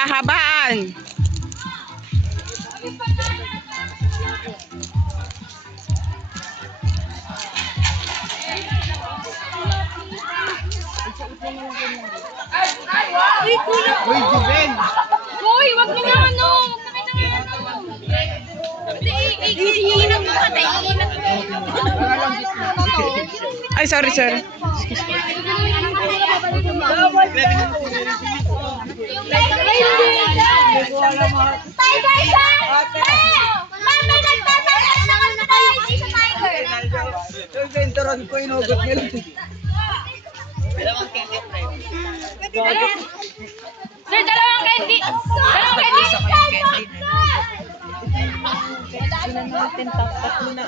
pahabaan. Uy, Juven! Hoy, wag mo nga ano. Iinat mo ka tayo. Ay, sorry, sorry. Tiger Shark! Mami, nagtatakas naman na kayo kasi sa tiger. Yung venturon ko, inugot nila. Sir, dalawang candy. Dalawang candy. Isa kayong candy. Wala natin tatlo na.